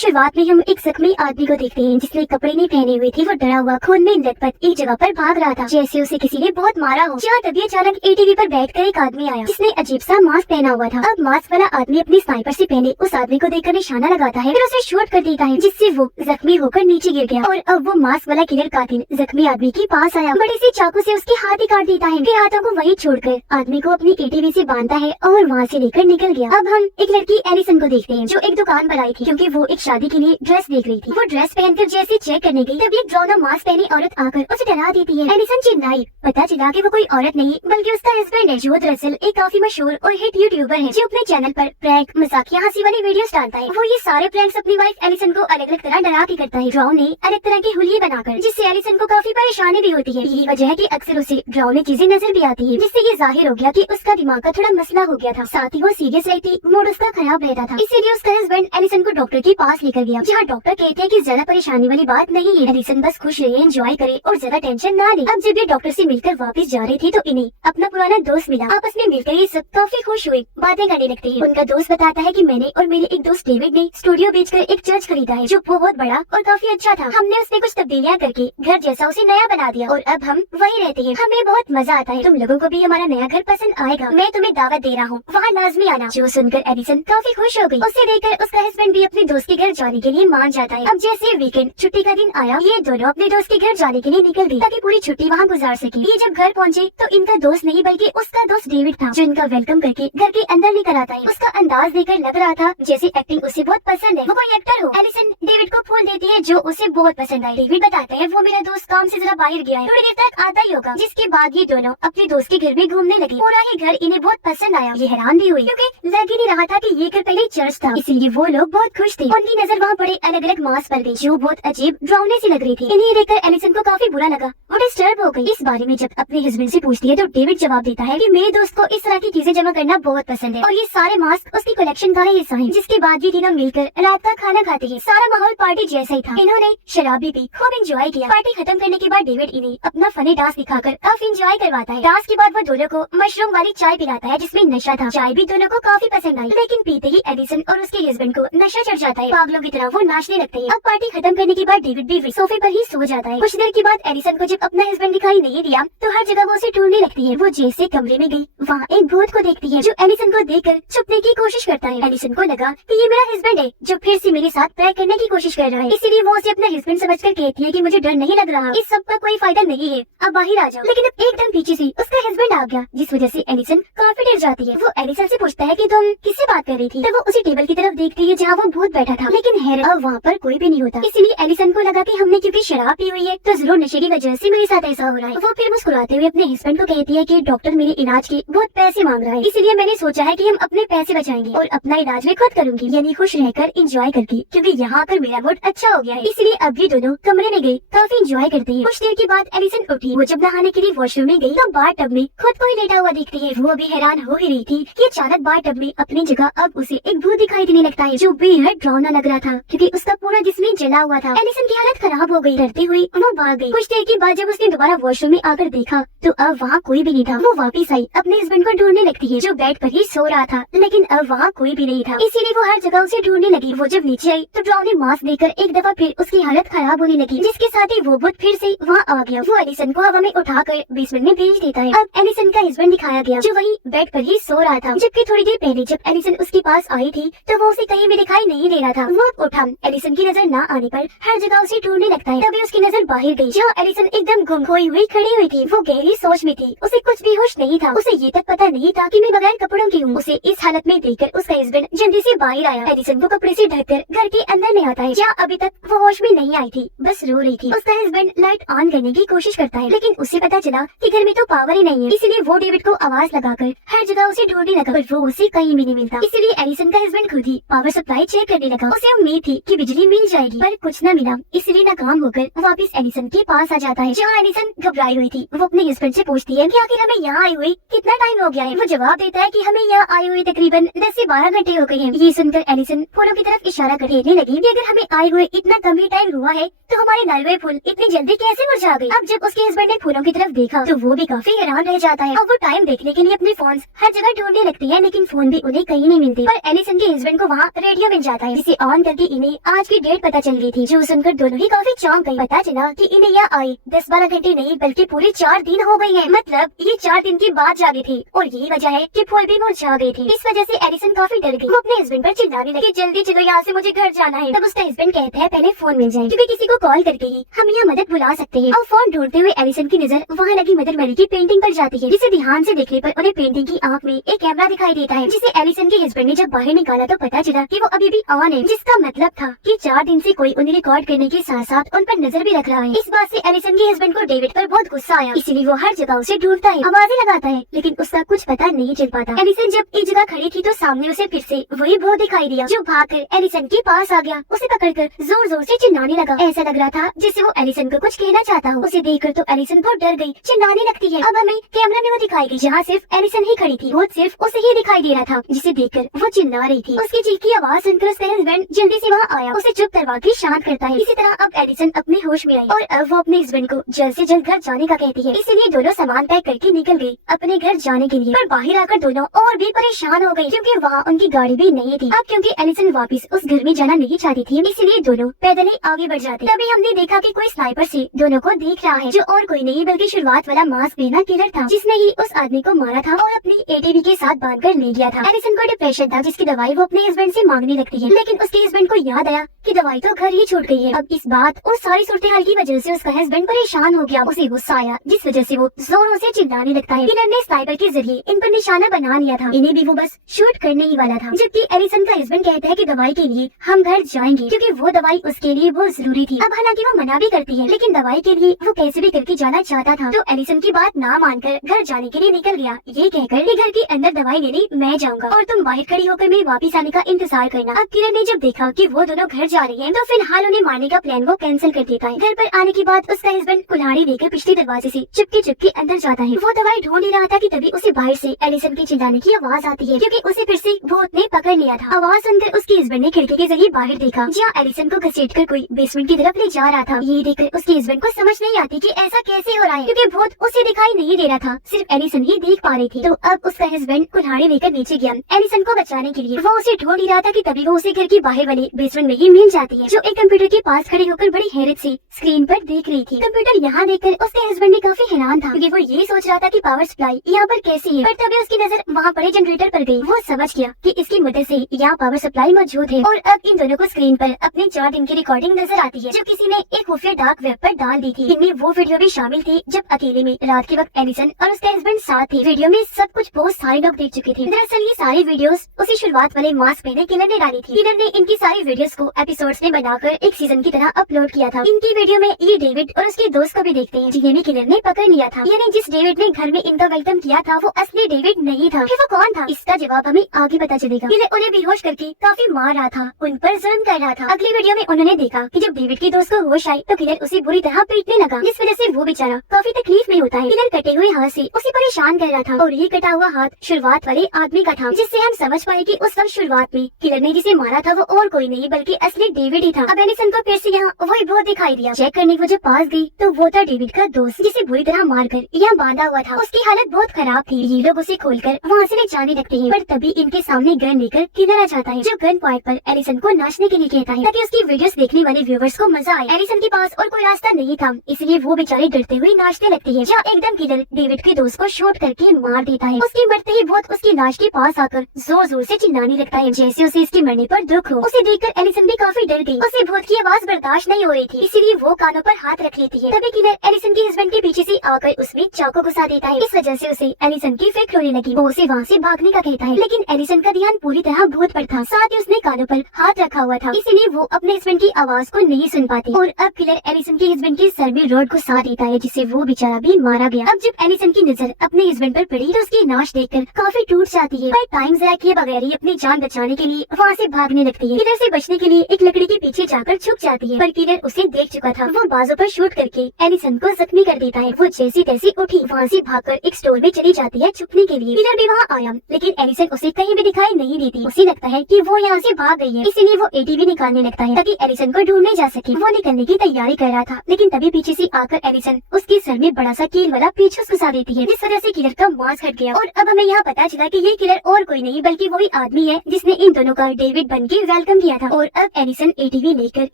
शुरुआत में हम एक जख्मी आदमी को देखते हैं जिसने कपड़े नहीं पहने हुए थे। वो डरा हुआ खून में लथपथ एक जगह पर भाग रहा था, जैसे उसे किसी ने बहुत मारा हो। जहाँ तभी अचानक एटीवी पर बैठकर एक आदमी आया जिसने अजीब सा मास्क पहना हुआ था। अब मास्क वाला आदमी अपनी स्नाइपर से पहले उस आदमी को देखकर निशाना लगाता है, फिर उसे शूट कर देता है, जिससे वो जख्मी होकर नीचे गिर गया। और अब वो मास्क वाला किलर कातिल जख्मी आदमी के पास आया, बड़े से चाकू से उसके हाथ ही काट देता है, फिर हाथों को वहीं छोड़कर आदमी को अपनी एटीवी से बांधता है और वहाँ से लेकर निकल गया। अब हम एक लड़की एलिसन को देखते हैं जो एक दुकान पर आई थी क्योंकि वो एक शादी के लिए ड्रेस देख रही थी। वो ड्रेस पहनकर जैसे चेक करने गई तभी एक ड्रोना मास्क पहनी औरत आकर उसे डरा देती है। एलिसन चिल्लाई, पता चला कि वो कोई औरत नहीं बल्कि उसका हस्बैंड है जो दरअसल एक काफी मशहूर और हिट यूट्यूबर है जो अपने चैनल पर प्रैंक मजाकिया हंसी वाली वीडियोस डालता है। वो ये सारे प्रैंक्स अपनी वाइफ एलिसन को अलग अलग तरह डरा के करता है, ड्रोन ने अलग तरह की हुलिये बनाकर, जिससे एलिसन को काफी परेशानी भी होती है। यही वजह है कि अक्सर उसे ड्रोन चीजें नजर भी आती है, जिससे ये जाहिर हो गया कि उसका दिमाग का थोड़ा मसला हो गया था। साथ ही वो सीरियस रहती, मूड उसका खराब रहता था, इसीलिए उसका हस्बैंड एलिसन को डॉक्टर के पास लेकर गया, जहाँ डॉक्टर कहते हैं कि ज्यादा परेशानी वाली बात नहीं है, एलिसन बस खुश रहे, एंजॉय करे और ज्यादा टेंशन ना ले। अब जब ये डॉक्टर से मिलकर वापस जा रहे थे तो इन्हें अपना पुराना दोस्त मिला। आपस में मिलकर ये सब काफी खुश हुए, बातें करने लगते हैं। उनका दोस्त बताता है कि मैंने और मेरे एक दोस्त डेविड ने स्टूडियो बेचकर एक चर्च खरीदा है जो बहुत बड़ा और काफी अच्छा था। हमने उसमें कुछ तब्दीलियां करके घर जैसा उसे नया बना दिया और अब हम वही रहते हैं। हमें बहुत मजा आता है, तुम लोगों को भी हमारा नया घर पसंद आएगा, मैं तुम्हें दावत दे रहा हूँ, वहाँ लाजमी आना। जो सुनकर एलिसन काफी खुश हो गई। उसे देखकर उसका हस्बैंड भी अपने दोस्त के घर जाने के लिए मान जाता है। अब जैसे वीकेंड छुट्टी का दिन आया, ये दोनों अपने दोस्त के घर जाने के लिए निकल गई ताकि पूरी छुट्टी वहाँ गुजार सके। ये जब घर पहुँचे तो इनका दोस्त नहीं बल्कि उसका दोस्त डेविड था जो इनका वेलकम करके घर के अंदर लेकर आता है। उसका अंदाज देखकर लग रहा था जैसे एक्टिंग उसे बहुत पसंद है, वो कोई एक्टर हो। एलिसन डेविड को फूल देती है जो उसे बहुत पसंद आई। डेविड बताते हैं वो मेरा दोस्त काम से जरा बाहर गया है, थोड़ी देर तक आता ही होगा। जिसके बाद ये दोनों अपने दोस्त के घर में घूमने लगे। पूरा ही घर इन्हें बहुत पसंद आया। ये हैरान भी हुई क्योंकि लग ही नहीं रहा था कि ये घर पहले चर्च था, इसीलिए वो लोग बहुत खुश थे। उनकी नजर वहाँ बड़े अलग अलग मास्क पर गई जो बहुत अजीब ड्रावने से लग रही थी। इन्हें देखकर एलिसन को काफी बुरा लगा, वो डिस्टर्ब हो गई। इस बारे में जब अपने हस्बैंड से पूछती है तो डेविड जवाब देता है कि मेरे दोस्त को इस तरह की चीजें जमा करना बहुत पसंद है और ये सारे मास्क उसकी कलेक्शन का ही हिस्सा है। जिसके बाद ये तीनों मिलकर रात का खाना खाते हैं। सारा माहौल पार्टी जैसा ही था। इन्होंने शराब भी पी, खूब एंजॉय किया। पार्टी खत्म करने के बाद डेविड इन्हें अपना फनी डांस दिखाकर काफी एंजॉय करवाता है। डांस के बाद वो दोनों को मशरूम वाली चाय पिलाता है जिसमें नशा था। चाय भी दोनों को काफी पसंद आई, लेकिन पीते ही एलिसन और उसके हस्बैंड को नशा चढ़ जाता है। पागलों की तरह वो नाचने लगते हैं। अब पार्टी खत्म करने के बाद डेविड भी सोफे पर ही सो जाता है। कुछ देर के बाद एलिसन को जब अपना हस्बैंड दिखाई नहीं दिया तो हर जगह वो उसे ढूंढने लगती है। वो जैसे कमरे में गई वहाँ एक भूत को देखती है जो एलिसन को देखकर छुपने की कोशिश करता है। एलिसन को लगा कि ये मेरा हस्बैंड है जो फिर से मेरे साथ प्यार करने की कोशिश कर रहा है, इसीलिए वो उसे अपना हस्बैंड समझकर कहती है कि मुझे डर नहीं लग रहा, इस सब का कोई फायदा नहीं है, अब बाहर आ जाओ। लेकिन अब एकदम पीछे से उसका हस्बैंड आ गया जिस वजह से एलिसन काफी डर जाती है। वो एलिसन से पूछता है कि तुम किससे बात कर रही थी, तो वो उसी टेबल की तरफ देखती है जहाँ वो भूत बैठा था, लेकिन हैरत अब वहाँ पर कोई भी नहीं होता। इसीलिए एलिसन को लगा कि हमने क्योंकि शराब पी हुई है तो जरूर नशे की वजह से मेरे साथ ऐसा हो रहा है। वो फिर मुस्कुराते हुए अपने हस्बैंड को कहती है कि डॉक्टर मेरे इलाज के बहुत पैसे मांग रहा है, इसीलिए मैंने सोचा है कि हम अपने पैसे बचाएंगे और अपना इलाज में खुद करूंगी, यानी खुश रहकर एंजॉय करके, क्योंकि यहाँ पर मेरा मूड अच्छा हो गया है। इसीलिए अब भी दोनों कमरे में गए, काफी एंजॉय करते हैं। कुछ देर के बाद एलिसन उठी। वो जब नहाने के लिए वॉशरूम में गई तो बाथ टब में खुद को ही लेटा हुआ देखती है। वो अभी हैरान हो ही रही थी कि अचानक बाथ टब में अपनी जगह अब उसे एक भूत दिखाई देने लगता है जो बेहद डरावना लग रहा था क्योंकि उसका पूरा जिस्म जला हुआ था। एलिसन की हालत खराब हो गई, डरती हुई वो भाग गई। कुछ देर के बाद जब उसने दोबारा वॉशरूम में आकर देखा तो अब वहाँ कोई भी नहीं था। वो वापिस आई, अपने हस्बैंड को ढूंढने लगती है जो बेड पर ही सो रहा था, लेकिन अब वहाँ कोई भी नहीं था, इसीलिए वो हर जगह उसे ढूंढने लगी। वो जब नीचे आई तो ड्रावनी मास्क देखकर एक दफा फिर उसकी हालत खराब होने लगी, जिसके साथ ही वो भूत फिर से वहाँ आ गया। वो एलिसन को हवा में उठाकर बेसमेंट में भेज देता है। अब एलिसन का हस्बैंड दिखाया गया जो वही बेड पर ही सो रहा था, जबकि थोड़ी देर पहले जब एलिसन उसके पास आई थी तो वो उसे कहीं भी दिखाई नहीं दे रहा था। वो उठा, एलिसन की नजर न आने पर हर जगह उसे ढूंढने लगता है। तभी उसकी नजर बाहर गई जहाँ एलिसन एकदम गुम खोई हुई खड़ी हुई थी। वो गहरी सोच में थी, उसे कुछ भी होश नहीं था। उसे ये तक पता नहीं था कि मैं बगैर कपड़ों की हूँ। उसे इस हालत में देखकर उसका हस्बैंड जल्दी से बाहर आया। एलिसन को कपड़े से ढककर घर के अंदर ले आता है जहाँ अभी तक वो होश में नहीं आई थी, बस रो रही थी। उसका हस्बैंड लाइट ऑन करने की कोशिश करता है, लेकिन उसे पता चला कि घर में तो पावर ही नहीं है, इसीलिए वो डेविड को आवाज लगाकर हर जगह उसे ढूंढने लगा, पर वो उसे कहीं भी नहीं मिलता। इसीलिए एलिसन का हस्बैंड खुद ही पावर सप्लाई चेक करने लगा। उसे उम्मीद थी कि बिजली मिल जाएगी, पर कुछ न मिला, इसलिए नाकाम होकर वापस एलिसन के पास आ जाता है जहाँ एलिसन घबराई हुई थी। वो अपने हस्बैंड से पूछती है कि आखिर हमें यहाँ आए हुए कितना टाइम हो गया है। वो जवाब देता है कि हमें यहाँ आए हुए तकरीबन 10 से 12 घंटे हो गए हैं। ये सुनकर एलिसन फूलों की तरफ इशारा करने लगी कि अगर हमें आए हुए इतना कम ही टाइम हुआ है तो हमारे नलवे फूल इतनी जल्दी कैसे मुरझा गए। अब जब उसके हस्बैंड ने फूलों की तरफ देखा तो वो भी काफी हैरान रह जाता है। अब वो टाइम देखने के लिए अपने फोन हर जगह ढूंढने लगती है, लेकिन फोन भी उन्हें कहीं नहीं मिलती। पर एलिसन के हस्बैंड को वहाँ रेडियो मिल जाता है जिसे ऑन करके इन्हें आज की डेट पता चल गई थी, जो सुनकर दोनों ही काफी चौंक गई। पता चला कि इन्हें यह आए 10-12 घंटे नहीं बल्कि पूरे 4 दिन हो गए हैं। मतलब ये 4 दिन के बाद जागे थे और यही वजह है कि फूल भी मुरझा गए थे। इस वजह से एलिसन काफी डर गई। वो अपने हस्बैंड पर चिल्लाने लगी, जल्दी चलो यहाँ से, मुझे घर जाना है। तब उसका हस्बैंड कहता है पहले फोन मिल जाए, क्योंकि किसी को कॉल करके ही हम यह मदद बुला सकते हैं। और फोन ढूंढते हुए एलिसन की नजर वहाँ लगी मदर मैरी की पेंटिंग पर जाती है, जिसे ध्यान से देखने पर उन्हें पेंटिंग की आंख में एक कैमरा दिखाई देता है, जिसे एलिसन के हस्बैंड ने जब बाहर निकाला तो पता चला कि वो अभी भी ऑन है, जिसका मतलब था कि 4 दिन से कोई उन्हें रिकॉर्ड करने के साथ साथ उन पर नजर भी रख रहा है। इस बात से एलिसन के हस्बैंड को डेविड पर बहुत गुस्सा आया, इसलिए वो हर जगह उसे ढूंढता है, आवाजें लगाता है, लेकिन उसका कुछ पता नहीं चल पाता। एलिसन जब एक जगह खड़ी थी तो सामने उसे फिर से वही भूत दिखाई दिया, जो भागकर एलिसन के पास आ गया। उसे पकड़कर जोर जोर से चिल्लाने लगा। ऐसा लग रहा था जैसे वो एलिसन को कुछ कहना चाहता हो। उसे देखकर तो एलिसन बहुत डर गई, चिल्लाने लगती है। अब हमें कैमरा में वो दिखाई गई जहाँ सिर्फ एलिसन ही खड़ी थी, भूत सिर्फ उसे ही दिखाई दे रहा था, जिसे देखकर वो चिल्ला रही थी। उसकी चीख की आवाज सुनकर उसका हस्बैंड जल्दी से वहाँ आया, उसे चुप करवा के शांत करता है। इसी तरह अब एलिसन अपने होश में आई और अब वो अपने हस्बैंड को जल्द से जल्द घर जाने का कहती है। इसीलिए दोनों सामान पैक करके निकल गई अपने घर जाने के लिए। पर बाहर आकर दोनों और भी परेशान हो गई, क्योंकि वहाँ उनकी गाड़ी भी नहीं थी। अब क्योंकि एलिसन वापस उस घर में जाना नहीं चाहती थी, इसलिए दोनों पैदल ही आगे बढ़ जाते। तभी हमने देखा कि कोई स्नाइपर से दोनों को देख रहा है, जो और कोई नहीं बल्कि शुरुआत वाला मास्क पहना किलर था, जिसने ही उस आदमी को मारा था और अपनी एटीवी के साथ बांधकर ले गया था। एलिसन को डिप्रेशन था, जिसकी दवाई वो अपने हस्बैंड से मांगने लगती है, लेकिन उसके हस्बैंड को याद आया कि दवाई तो घर ही छूट गई है। अब इस बात और सारी सूरत हाल की वजह से उसका हस्बैंड परेशान हो गया। उसे गुस्सा आया, जिस वजह से वो जोरों से चिल्लाने लगता है। किलर ने स्नाइपर के जरिए इन पर निशाना बना लिया था, इन्हें भी वो बस शूट करने ही वाला था। जबकि एलिसन का हस्बैंड कहता है कि दवाई के लिए हम घर जाएंगे, क्योंकि वो दवाई उसके लिए बहुत जरूरी थी। अब हालांकि वो मना भी करती है, लेकिन दवाई के लिए वो कैसे भी करके जाना चाहता था। तो एलिसन की बात ना मानकर घर जाने के लिए निकल गया, ये कहकर कि घर के अंदर दवाई लेने मैं जाऊंगा और तुम बाहर खड़ी होकर मेरे वापस आने का इंतजार करना। अब किरण ने जब देखा कि वो दोनों घर जा रही हैं, तो फिलहाल उन्हें मारने का प्लान वो कैंसिल कर देता है। घर पर आने के बाद उसका हस्बैंड कुल्हाड़ी लेकर पिछले दरवाजे से चुपके अंदर जाता है। वो दवाई ढूंढ ही रहा था कि तभी उसे बाहर से एलिसन के चिल्लाने की आवाज आती है, क्योंकि उसे फिर से भूत ने पकड़ लिया था। आवाज सुनकर उसके हस्बैंड ने खिड़की के जरिए बाहर देखा, जहाँ एलिसन को घसीटकर कोई बेसमेंट की तरफ ले जा रहा था। ये देखकर उसके हस्बैंड को समझ नहीं आती कि ऐसा कैसे हो रहा है, क्योंकि भूत उसे दिखाई नहीं दे रहा था, सिर्फ एलिसन ही देख पा रही थी। तो अब उसका हस्बैंड कुल्हाड़ी लेकर नीचे गया एलिसन को बचाने के लिए। वो उसे ढूंढ ही रहा था कि तभी वो उसे घर के बाहर वाले बेसमेंट में ही मिल जाती है, जो एक कंप्यूटर के पास खड़े होकर बड़ी हैरत से स्क्रीन पर देख रही थी। कंप्यूटर यहाँ देखकर उसके हस्बैंड भी काफी हैरान था, क्योंकि वो ये सोच रहा था कि पावर सप्लाई यहाँ पर कैसी है। पर तभी उसकी नजर वहाँ पड़े जनरेटर पर गई। वो समझ गया कि इसकी मदद से यहाँ पावर सप्लाई मौजूद है। और अब इन दोनों को स्क्रीन पर अपने 4 दिन की रिकॉर्डिंग नजर आती है, जो किसी ने एक खुफिया डार्क वेब पर डाल दी थी। इनमें वो वीडियो भी शामिल थी जब अकेले में रात के वक्त एलिसन और उसका हस्बैंड साथ थे। वीडियो में सब कुछ बहुत सारे लोग देख चुके थे। दरअसल ये सारी वीडियोस उसी शुरुआत वाले मास्क पहने किलर ने डाली थी। किलर ने इनकी सारी वीडियोस को एपिसोड्स में बनाकर एक सीजन की तरह अपलोड किया था। इनकी वीडियो में ये डेविड और उसके दोस्त को भी देखते हैं, जिन्हें भी किलर ने पकड़ लिया था। यानी जिस डेविड ने घर में इनका वेलकम किया था वो असली डेविड नहीं था। फिर वो कौन था, इसका जवाब हमें आगे पता चलेगा। किलर उन्हें बेहोश करके काफी मार रहा था, उन पर जुल्म कर रहा था। अगली वीडियो में उन्होंने देखा कि जब डेविड के दोस्त को होश आई तो किलर उसे बुरी तरह पीटने लगा, जिस वजह से वो बेचारा काफी तकलीफ में होता है। किलर कटे हुए हाथ से उसे परेशान कर रहा था और ये कटा हुआ हाथ शुरुआत वाले आदमी का था, जिससे हम समझ पाए कि उस वक्त शुरुआत में किलर ने जिसे मारा था वो और कोई नहीं बल्कि असली डेविड ही था। अब एलिसन को फिर से यहाँ वही भूत दिखाई दिया। चेक करने को जब पास गई तो वो था डेविड का दोस्त, जिसे बुरी तरह मारकर यहाँ बांधा हुआ था। उसकी हालत बहुत खराब थी। ये लोग उसे खोलकर वहाँ से ले जाने लगते हैं, पर तभी इनके सामने गन लेकर किलर आ जाता है, जो गन पॉइंट पर एलिसन को नाचने के लिए कहता है, ताकि उसकी वीडियोस देखने वाले व्यूवर्स को मजा आए। एलिसन के पास और कोई रास्ता नहीं था, इसलिए वो बेचारे डरते हुए नाचने लगती है। जहाँ एकदम किलर डेविड के दोस्त को शूट करके मार देता है। उसके मरते ही भूत उसकी लाश के पास आकर जोर जोर से चिल्लाने लगता है, जैसे उसे इसके मरने पर दुख हो। उसे देखकर एलिसन भी काफी डर गई। उसे भूत की आवाज बर्दाश्त नहीं हो रही थी, इसीलिए वो कानों पर हाथ रख लेती है। तभी किलर एलिसन के हस्बैंड के पीछे से आकर उसमें चाकू घुसा देता है। इस वजह से उसे एलिसन की फिक्र होने लगी। वो उसे वहाँ से भागने का कहता है, लेकिन एलिसन का ध्यान पूरी तरह भूत पर था, साथ ही उसने कानों पर हाथ रखा हुआ था, इसीलिए वो अपने हस्बैंड की आवाज को नहीं सुन पाती। और अब किलर एलिसन के हस्बैंड के सर में रॉड घुसा देता है, जिससे वो बेचारा भी मारा गया। अब जब एलिसन की नजर अपने हस्बैंड पर पड़ी तो उसकी नाश देखकर काफी टूट जाती है, पर टाइम ज़ाया किए बगैर ही अपनी जान बचाने के लिए वहाँ से भागने लगती है। किलर से बचने के लिए एक एक लकड़ी के पीछे जाकर छुप जाती है, पर किलर उसे देख चुका था। वो बाजू पर शूट करके एलिसन को जख्मी कर देता है। वो जैसी तैसी उठी वहाँ से भागकर एक स्टोर में चली जाती है छुपने के लिए। किलर भी वहाँ आया, लेकिन एलिसन उसे कहीं भी दिखाई नहीं देती। उसे लगता है कि वो यहाँ से भाग गई है, इसीलिए वो एटीवी निकालने लगता है ताकि एलिसन को ढूंढने जा सके। वो निकलने की तैयारी कर रहा था, लेकिन तभी पीछे से आकर एलिसन उसके सर में बड़ा सा कील वाला पीछूस घुसा देती है, जिस तरह से किलर का मांस हट गया। और अब हमें यहाँ पता चला कि ये किलर और कोई नहीं बल्कि वही आदमी है जिसने इन दोनों का डेविड बन के वेलकम किया था। और अब एलिसन एटीवी लेकर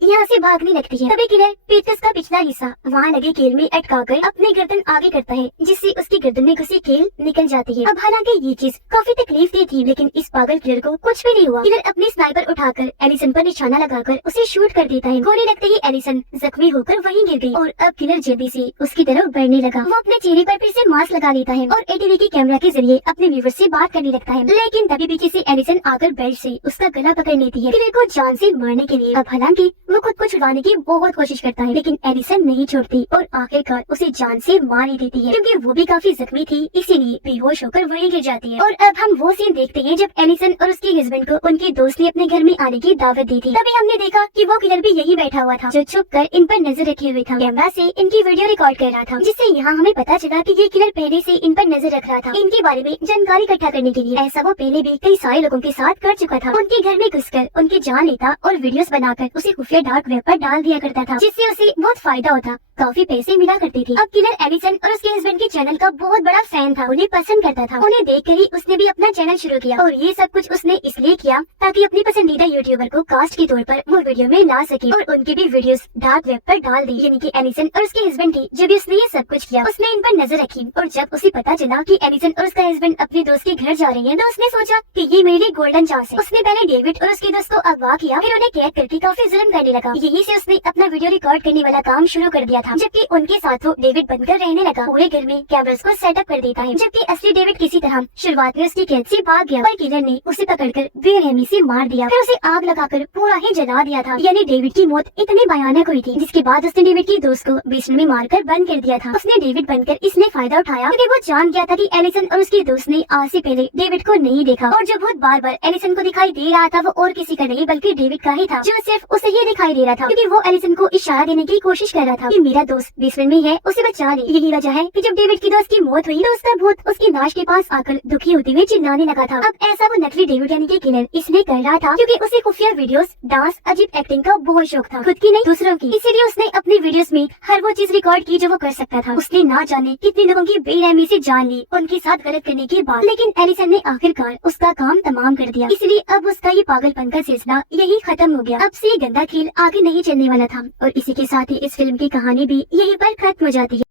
यहाँ से भागने लगती है। तभी किलर पेचकस का पिछला हिस्सा वहाँ लगे कील में अटकाकर अपनी गर्दन आगे करता है, जिससे उसकी गर्दन में घुसी कील निकल जाती है। अब हालांकि ये चीज काफी तकलीफ दी थी, लेकिन इस पागल किलर को कुछ भी नहीं हुआ। किलर अपनी स्नाइपर उठाकर एलिसन पर निशाना लगाकर उसे शूट कर देता है। गोली लगते ही एलिसन जख्मी होकर वहीं गिर गई और अब किलर जल्दी से उसकी तरफ बढ़ने लगा। वो अपने चेहरे पर फिर से मास्क लगा लेता है और एटीवी के कैमरा के जरिए अपने व्यूअर्स से बात करने लगता है, लेकिन तभी पीछे से एलिसन आकर बेल्ट से उसका गला पकड़ लेती है किलर को जान से मारने के लिए। अब हालांकि वो खुद को छुड़ाने की बहुत कोशिश करता है, लेकिन एलिसन नहीं छोड़ती और आखिरकार उसे जान से मार ही देती है, क्योंकि वो भी काफी जख्मी थी, इसीलिए बेहोश होकर वहीं गिर जाती है। और अब हम वो सीन देखते हैं जब एलिसन और उसके हस्बैंड को उनके दोस्त ने अपने घर में आने की दावत दी थी। तभी हमने देखा कि वो किलर भी यही बैठा हुआ था, जो छुप कर इन पर नजर रखे हुए था। कैमरा से इनकी वीडियो रिकॉर्ड कर रहा था, जिससे यहाँ हमें पता चला कि ये किलर पहले से इन पर नजर रख रहा था, इनके बारे में जानकारी इकट्ठा करने के लिए। ऐसा वो पहले भी कई सारे लोगों के साथ कर चुका था। उनके घर में घुसकर उनकी जान लेता और वीडियोस बनाकर उसे खुफिया डार्क वेब पर डाल दिया करता था, जिससे उसे बहुत फायदा होता, काफी पैसे मिला करते थे। अब किलर एलिसन और उसके हस्बैंड के चैनल का बहुत बड़ा फैन था, उन्हें पसंद करता था। उन्हें देखकर ही उसने भी अपना चैनल शुरू किया और ये सब कुछ उसने इसलिए किया ताकि अपनी पसंदीदा यूट्यूबर को कास्ट के तौर पर वो वीडियो में ला सके और उनकी भी वीडियोस डार्क वेब पर डाल दी। यानी कि एलिसन और उसके हस्बैंड की जब उसने ये सब कुछ किया, उसने इन पर नजर रखी और जब उसे पता चला कि एलिसन और उसका हस्बैंड अपने दोस्त के घर जा रहे हैं, तो उसने सोचा कि ये मेरे लिए गोल्डन चांस है। उसने पहले डेविड और उसके दोस्त को अगवा किया, फिर उन्हें कैद करके काफी जुल्म करने लगा। यही से उसने अपना वीडियो रिकॉर्ड करने वाला काम शुरू कर दिया था, जबकि उनके साथ वो डेविड बनकर रहने लगा। पूरे घर में कैमरास को सेटअप कर देता है, जबकि असली डेविड किसी तरह शुरुआत में उसकी कैद से भाग गया, पर किलर ने उसे पकड़कर बेरहमी से मार दिया, फिर उसे आग लगाकर पूरा ही जला दिया था। यानी डेविड की मौत इतनी भयानक हुई थी, जिसके बाद उसने डेविड की दोस्त को बेसमेंट में मारकर बंद कर दिया था। उसने डेविड बनकर इसने फायदा उठाया, क्योंकि वो जान गया था कि एलिसन और उसके दोस्त ने आज से पहले डेविड को नहीं देखा, और जो भूत बार बार एलिसन को दिखाई दे रहा था वो और किसी का नहीं बल्कि डेविड का ही था, जो सिर्फ उसे ही दिखाई दे रहा था, क्योंकि वो एलिसन को इशारा देने की कोशिश कर रहा था कि मेरा दोस्त बेसमेंट में है, उसे बचा ले। यही वजह है कि जब डेविड की दोस्त की मौत हुई तो उसका भूत उसकी लाश के पास आकर दुखी होते हुए चिल्लाने लगा था। अब ऐसा वो नकली डेविड यानी कि किलर इसलिए कर रहा था क्योंकि उसे खुफिया वीडियोस, डांस, अजीब एक्टिंग का बहुत शौक था, खुद की नहीं दूसरों की। इसीलिए उसने अपनी वीडियोस में हर वो चीज रिकॉर्ड की जो वो कर सकता था। उसने ना जाने कितने लोगों की बेरहमी से जान ली उनके साथ गलत करने के बाद, लेकिन एलिसन ने आखिरकार उसका काम तमाम कर दिया। इसलिए अब उसका ये पागलपन का सिलसिला यही खत्म हो गया। अब से ये गंदा खेल आगे नहीं चलने वाला था और इसी के साथ ही इस फिल्म की कहानी भी यहीं पर खत्म हो जाती है।